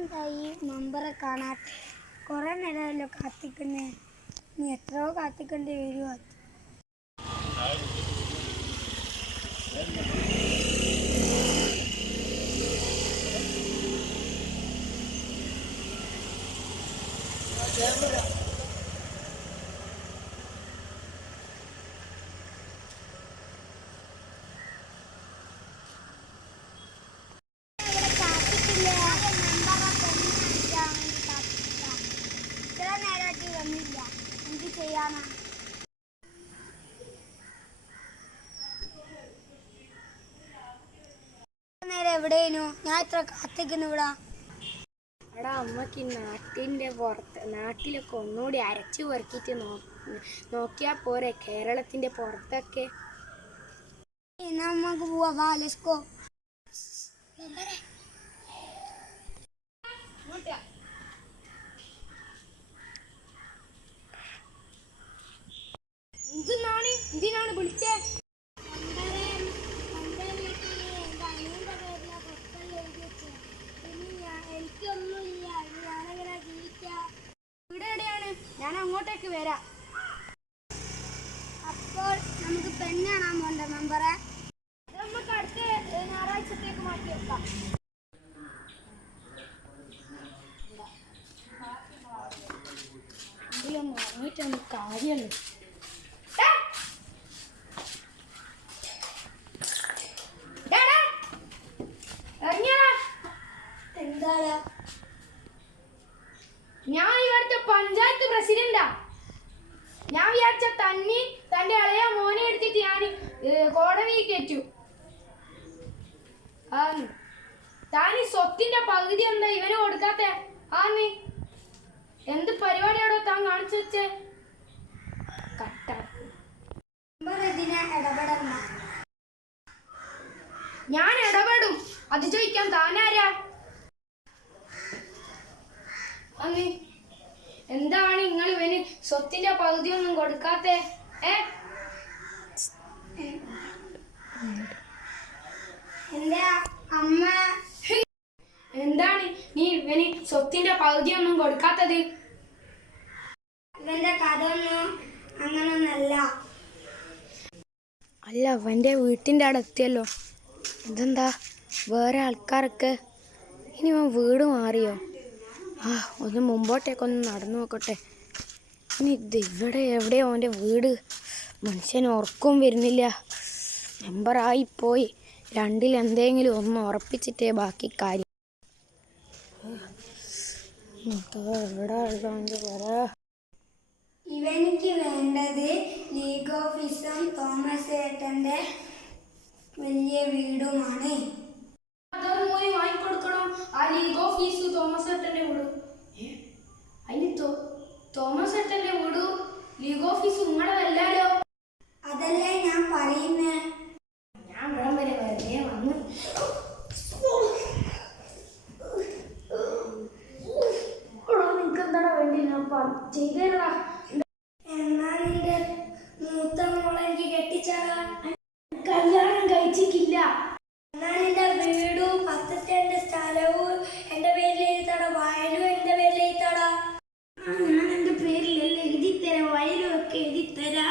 എന്തായി മെമ്പറെ കാണാത്ത കുറെ നേരമല്ലോ കാത്തിക്കുന്നേ. നീ എത്രയോ കാത്തിക്കേണ്ടി വരുമോ? എവിടെയാണോ ഞാൻ ഇത്ര കാത്തിക്കുന്നു ഇവിടെ? എടാ അമ്മക്ക് നാട്ടിലൊക്കെ ഒന്നുകൂടി അരച്ചു പെറുക്കിയിട്ട് നോക്കിയാൽ പോരെ കേരളത്തിന്റെ പുറത്തൊക്കെ. നമുക്ക് പോവാ, വാ ലെറ്റ്സ് ഗോ. എന്തിനാണ് വിളിച്ചേ? ഞാൻ അങ്ങോട്ടേക്ക് വരാം. അപ്പോൾ നമുക്ക് പെണ്ണ് കാണാൻ പോണ്ട മെമ്പറെ? നമുക്ക് അടുത്ത ഞായറാഴ്ചത്തേക്ക് മാറ്റി വെക്കാം. കാര്യമുള്ളൂ. എന്താ? ഞാൻ ഇവിടുത്തെ പഞ്ചായത്ത് പ്രസിഡന്റാ. ഞാൻ വിചാരിച്ച തന്റെ ഇളയ മോനെ എടുത്തിട്ട് ഞാൻ കോടതിയിൽ കയറ്റു. താനി സ്വത്തിന്റെ പകുതി എന്താ ഇവന് കൊടുക്കാത്ത? എന്ത് പരിപാടിയാടോ താൻ കാണിച്ചു വെച്ചേ? ഞാൻ ഇടപെടും. അത് ചോദിക്കാൻ താനാരാ? എന്താണ് നിങ്ങൾ ഇവന് സ്വത്തിന്റെ പകുതി ഒന്നും കൊടുക്കാത്തെ? എന്റെ അമ്മ എന്താണ് നീ ഇവന് സ്വത്തിന്റെ പകുതി ഒന്നും കൊടുക്കാത്തത്? ഇവന്റെ കഥ ഒന്നും അങ്ങനൊന്നല്ല. അല്ല, അവന്റെ വീട്ടിന്റെ അവിടെ എത്തിയല്ലോ. ഇതെന്താ വേറെ ആൾക്കാരൊക്കെ? ഇനി അവൻ വീട് മാറിയോ? ഒന്ന് മുമ്പോട്ടേക്കൊന്ന് നടന്നു നോക്കട്ടെ. ഇനി ഇവിടെ എവിടെയോ അവൻ്റെ വീട്? മനുഷ്യന് ഉറക്കവും വരുന്നില്ല. മെമ്പറായിപ്പോയി. രണ്ടിൽ എന്തെങ്കിലും ഒന്ന് ഉറപ്പിച്ചിട്ടേ ബാക്കി കാര്യം. ഇവനിക്ക് വേണ്ടത് ലീഗ് ഓഫീസും തോമസ് ഏട്ടന്റെ വലിയ വീടുമാണ്. വാങ്ങിക്കൊടുക്കണം. ആ ലീഗ് ഓഫീസ് തോമസ് ഏട്ടന്റെ വീട്. അതിന് തോമസ് ഏട്ടന്റെ വീട് ലീഗ് ഓഫീസ് നിങ്ങളതല്ലോ. അതല്ലേ ഞാൻ പറയുന്നേ. ഞാൻ ഇവിടം വരെ വെറുതെ വന്നു. നിനക്ക് എന്താടാ വേണ്ടി? ഞാൻ ചെയ്തേരാ. എന്നാ നിന്റെ മൂത്ത മോളെ എനിക്ക് കെട്ടിച്ചാലാ? കല്യാണം കഴിച്ചിട്ടില്ല. എന്നാ നിന്റെ വീടും 10 സെന്റ് സ്ഥലവും എന്റെ പേരിൽ എഴുതിത്തട, വയലും എന്റെ പേരിൽ എഴുതിത്തട. ഞാൻ എന്റെ പേരിലല്ലേ എഴുതിത്തരാം, വയലും ഒക്കെ എഴുതിത്തരാ.